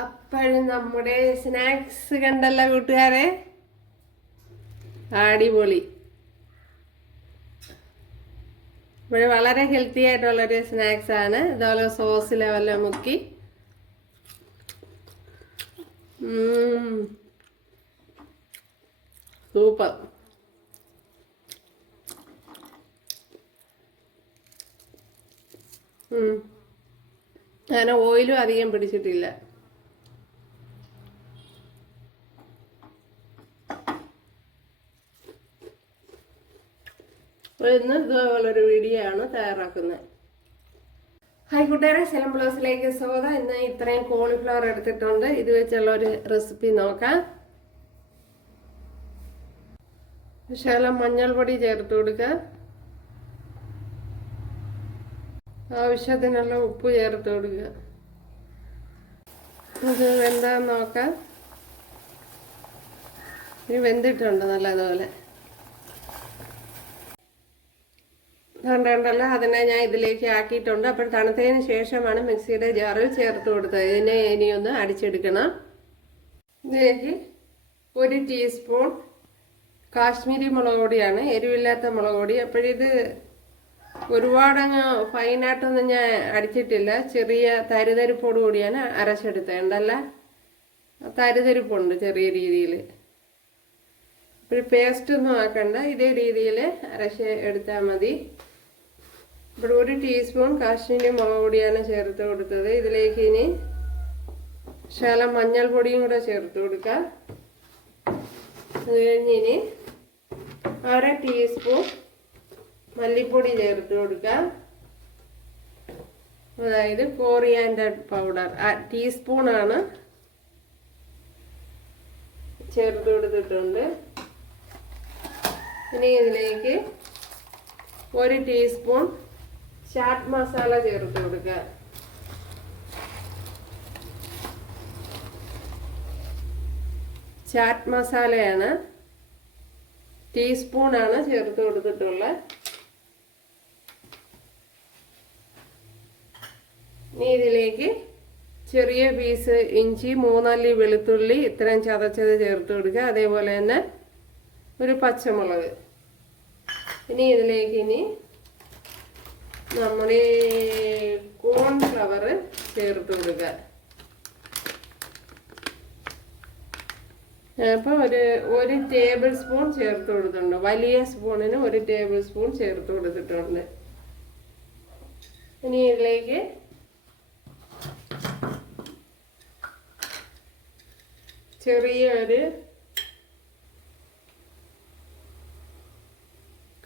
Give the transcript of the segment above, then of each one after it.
അപ്പോഴും നമ്മുടെ സ്നാക്സ് കണ്ടല്ലോ കൂട്ടുകാരെ, അടിപൊളി. ഇപ്പോൾ വളരെ ഹെൽത്തി ആയിട്ടുള്ളൊരു സ്നാക്സ് ആണ്. ഇതുപോലെ സോസിൽ വല്ലതും മുക്കി സൂപ്പർ. അങ്ങനെ ഓയിലും അധികം പിടിച്ചിട്ടില്ല. ഇന്ന് ഇതുപോലൊരു വീഡിയോ ആണ് തയ്യാറാക്കുന്നത്. ഹായ് കൂട്ടുകാരെ, സെലം ബ്ലോസിലേക്ക് സ്വാഗതം. ഇന്ന് ഇത്രയും കോളിഫ്ലവർ എടുത്തിട്ടുണ്ട്. ഇത് വെച്ചുള്ള ഒരു റെസിപ്പി നോക്കാം. ശകലം മഞ്ഞൾപ്പൊടി ചേർത്ത് കൊടുക്കുക, ആവശ്യത്തിനുള്ള ഉപ്പ് ചേർത്ത് കൊടുക്കുക. ഇത് വെന്താന്ന് നോക്കാം. ഇത് വെന്തിട്ടുണ്ട് നല്ലതുപോലെ. കണ്ടല്ലോ, അതിനെ ഞാൻ ഇതിലേക്ക് ആക്കിയിട്ടുണ്ട്. അപ്പോൾ തണുത്തതിന് ശേഷമാണ് മിക്സിയുടെ ജാറിൽ ചേർത്ത് കൊടുത്തത്. ഇതിനെ ഇനിയൊന്ന് അടിച്ചെടുക്കണം. ഇതിലേക്ക് 1 ടീസ്പൂൺ കാശ്മീരി മുളക് പൊടിയാണ്, എരിവില്ലാത്ത മുളക് പൊടി. അപ്പോഴിത് ഒരുപാടങ്ങ് ഫൈനായിട്ടൊന്നും ഞാൻ അടിച്ചിട്ടില്ല. ചെറിയ തരിതരിപ്പോട് കൂടിയാണ് അരച്ചെടുത്തത്. ഉണ്ടല്ല, തരിതരിപ്പുണ്ട് ചെറിയ രീതിയിൽ. അപ്പോൾ പേസ്റ്റ് ഒന്നും ആക്കണ്ട, ഇതേ രീതിയിൽ അരച്ച് എടുത്താൽ മതി. ഇപ്പോൾ 1 ടീസ്പൂൺ കാശ്മീരി മുളക് പൊടിയാണ് ചേർത്ത് കൊടുത്തത്. ഇതിലേക്ക് ഇനി ശകലം മഞ്ഞൾപ്പൊടിയും കൂടെ ചേർത്ത് കൊടുക്കുക. അത് കഴിഞ്ഞ് ഇനി 1/2 ടീസ്പൂൺ മല്ലിപ്പൊടി ചേർത്ത് കൊടുക്കുക. അതായത് കോറിയാൻഡർ പൗഡർ ടീസ്പൂണാണ് ചേർത്ത് കൊടുത്തിട്ടുണ്ട്. ഇനി ഇതിലേക്ക് 1 ടീസ്പൂൺ ചാറ്റ് മസാല ചേർത്ത് കൊടുക്കുക. ചാറ്റ് മസാലയാണ്, ടീസ്പൂണാണ് ചേർത്ത് കൊടുത്തിട്ടുള്ളത്. ഇനി ഇതിലേക്ക് ചെറിയ പീസ് ഇഞ്ചി, 3 അല്ലി വെളുത്തുള്ളി ഇത്രയും ചതച്ചത് ചേർത്ത് കൊടുക്കുക. അതേപോലെ തന്നെ 1 പച്ചമുളക്. ഇനി ഇതിലേക്ക് നമ്മുടെ കോൺഫ്ലവർ ചേർത്ത് കൊടുക്കുക. അപ്പോൾ ഒരു ടേബിൾ സ്പൂൺ ചേർത്ത് കൊടുത്തിട്ടുണ്ട്. വലിയ സ്പൂണിന് 1 ടേബിൾ സ്പൂൺ ചേർത്ത് കൊടുത്തിട്ടുണ്ട്. ഇനി ഇതിലേക്ക് ചെറിയൊരു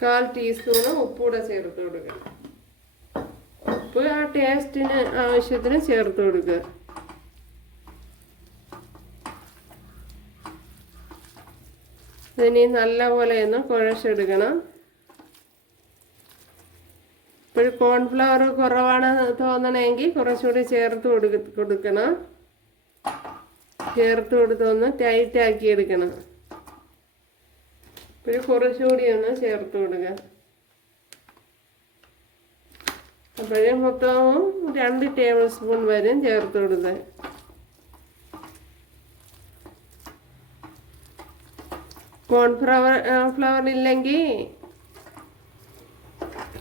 1/4 ടീസ്പൂണ് ഉപ്പൂടെ ചേർത്ത് കൊടുക്കുക. ഉപ്പ് ആ ടേസ്റ്റിന് ആവശ്യത്തിന് ചേർത്ത് കൊടുക്കുക. ഇനി നല്ലപോലെ ഒന്ന് കുഴച്ചെടുക്കണം. ഇപ്പോൾ കോൺഫ്ലവർ കുറവാണ് തോന്നണമെങ്കിൽ കുറച്ചുകൂടി ചേർത്ത് കൊടുക്കണം. ചേർത്ത് കൊടുത്തൊന്ന് ടൈറ്റാക്കി എടുക്കണം. ഇപ്പോൾ കുറച്ചുകൂടി ഒന്ന് ചേർത്ത് കൊടുക്കുക. അപ്പോഴേ മൊത്തവും 2 ടേബിൾ സ്പൂൺ വരും ചേർത്ത് കൊടുക്കുക. കോൺഫ്ലവർ ഇല്ലെങ്കിൽ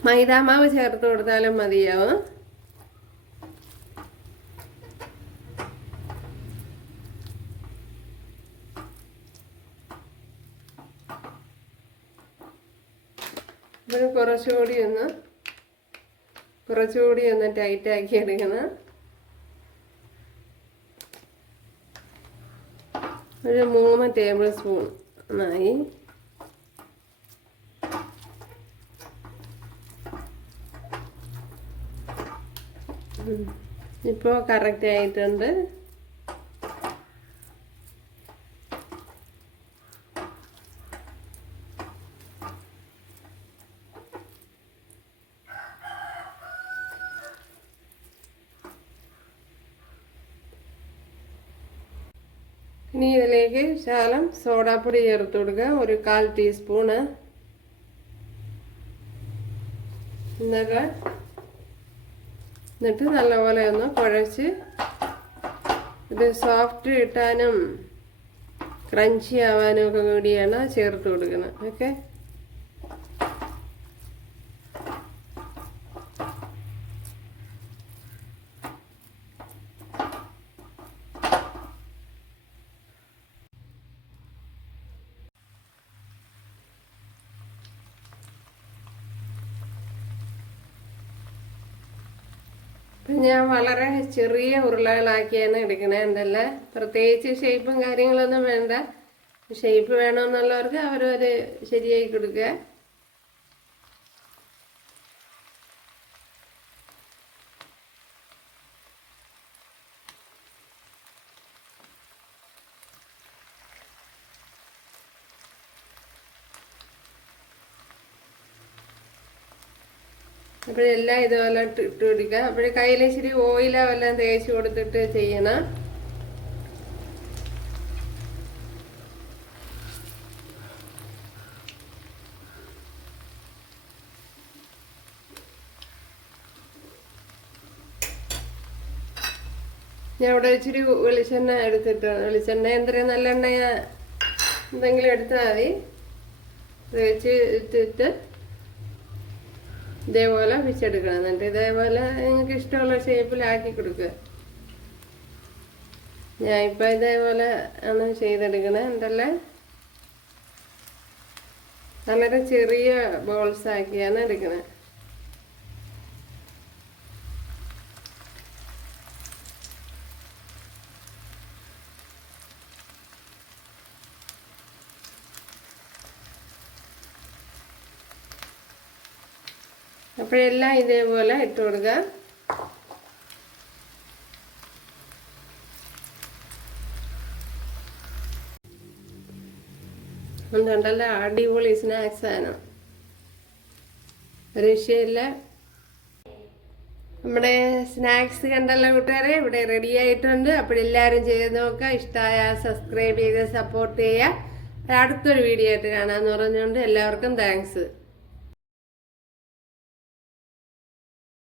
മൈദാമാവ് ചേർത്ത് കൊടുത്താലും മതിയാവും. അപ്പോൾ കുറച്ചുകൂടി ഒന്ന് ടൈറ്റാക്കി എടുക്കണം. ഒരു 3 ടേബിൾ സ്പൂൺ ആയി. ഇപ്പോൾ കറക്റ്റ് ആയിട്ടുണ്ട്. ഇനി ഇതിലേക്ക് ശകലം സോഡാപ്പൊടി ചേർത്ത് കൊടുക്കുക. ഒരു 1/4 ടീസ്പൂണ്. എന്നിട്ട് നല്ലപോലെ ഒന്ന് കുഴച്ച് ഇത് സോഫ്റ്റ് കിട്ടാനും ക്രഞ്ചി ആവാനും ഒക്കെ കൂടിയാണ് ചേർത്ത് കൊടുക്കുന്നത്. ഓക്കെ, ഞാൻ വളരെ ചെറിയ ഉരുളകളാക്കിയാണ് എടുക്കണേ. എന്തല്ല പ്രത്യേകിച്ച് ഷേപ്പും കാര്യങ്ങളൊന്നും വേണ്ട. ഷേപ്പ് വേണമെന്നുള്ളവർക്ക് അവരൊരു ശരിയായി കൊടുക്കുക. അപ്പോഴെല്ലാം ഇതുപോലെ ഇട്ട് കൊടുക്കുക. അപ്പോൾ കയ്യിൽ ഇച്ചിരി ഓയിലോ എല്ലാം തേച്ച് കൊടുത്തിട്ട് ചെയ്യണം. ഞാൻ ഇവിടെ ഇച്ചിരി വെളിച്ചെണ്ണ എടുത്തിട്ട്, വെളിച്ചെണ്ണ എന്തെങ്കിലും നല്ലെണ്ണ എന്തെങ്കിലും എടുത്താൽ മതി. തേച്ച് ഇട്ടിട്ട് ഇതേപോലെ വെച്ചെടുക്കണം. എന്നിട്ട് ഇതേപോലെ നിങ്ങൾക്ക് ഇഷ്ടമുള്ള ഷേപ്പിലാക്കി കൊടുക്കുക. ഞാൻ ഇപ്പം ഇതേപോലെ ആണ് ചെയ്തെടുക്കണേ. ഉണ്ടല്ലേ, വളരെ ചെറിയ ബോൾസ് ആക്കിയാണ് എടുക്കണേ. അപ്പോഴെല്ലാം ഇതേപോലെ ഇട്ട് കൊടുക്കുക. ഉണ്ടല്ലോ, അടിപൊളി സ്നാക്സ് ആണ്. രക്ഷയില്ല. നമ്മുടെ സ്നാക്സ് കണ്ടല്ലോ കൂട്ടുകാരെ, ഇവിടെ റെഡി ആയിട്ടുണ്ട്. അപ്പോഴെല്ലാവരും ചെയ്ത് നോക്കുക. ഇഷ്ടമായ സബ്സ്ക്രൈബ് ചെയ്ത് സപ്പോർട്ട് ചെയ്യുക. അടുത്തൊരു വീഡിയോ ആയിട്ട് കാണാമെന്ന് പറഞ്ഞുകൊണ്ട് എല്ലാവർക്കും താങ്ക്സ്.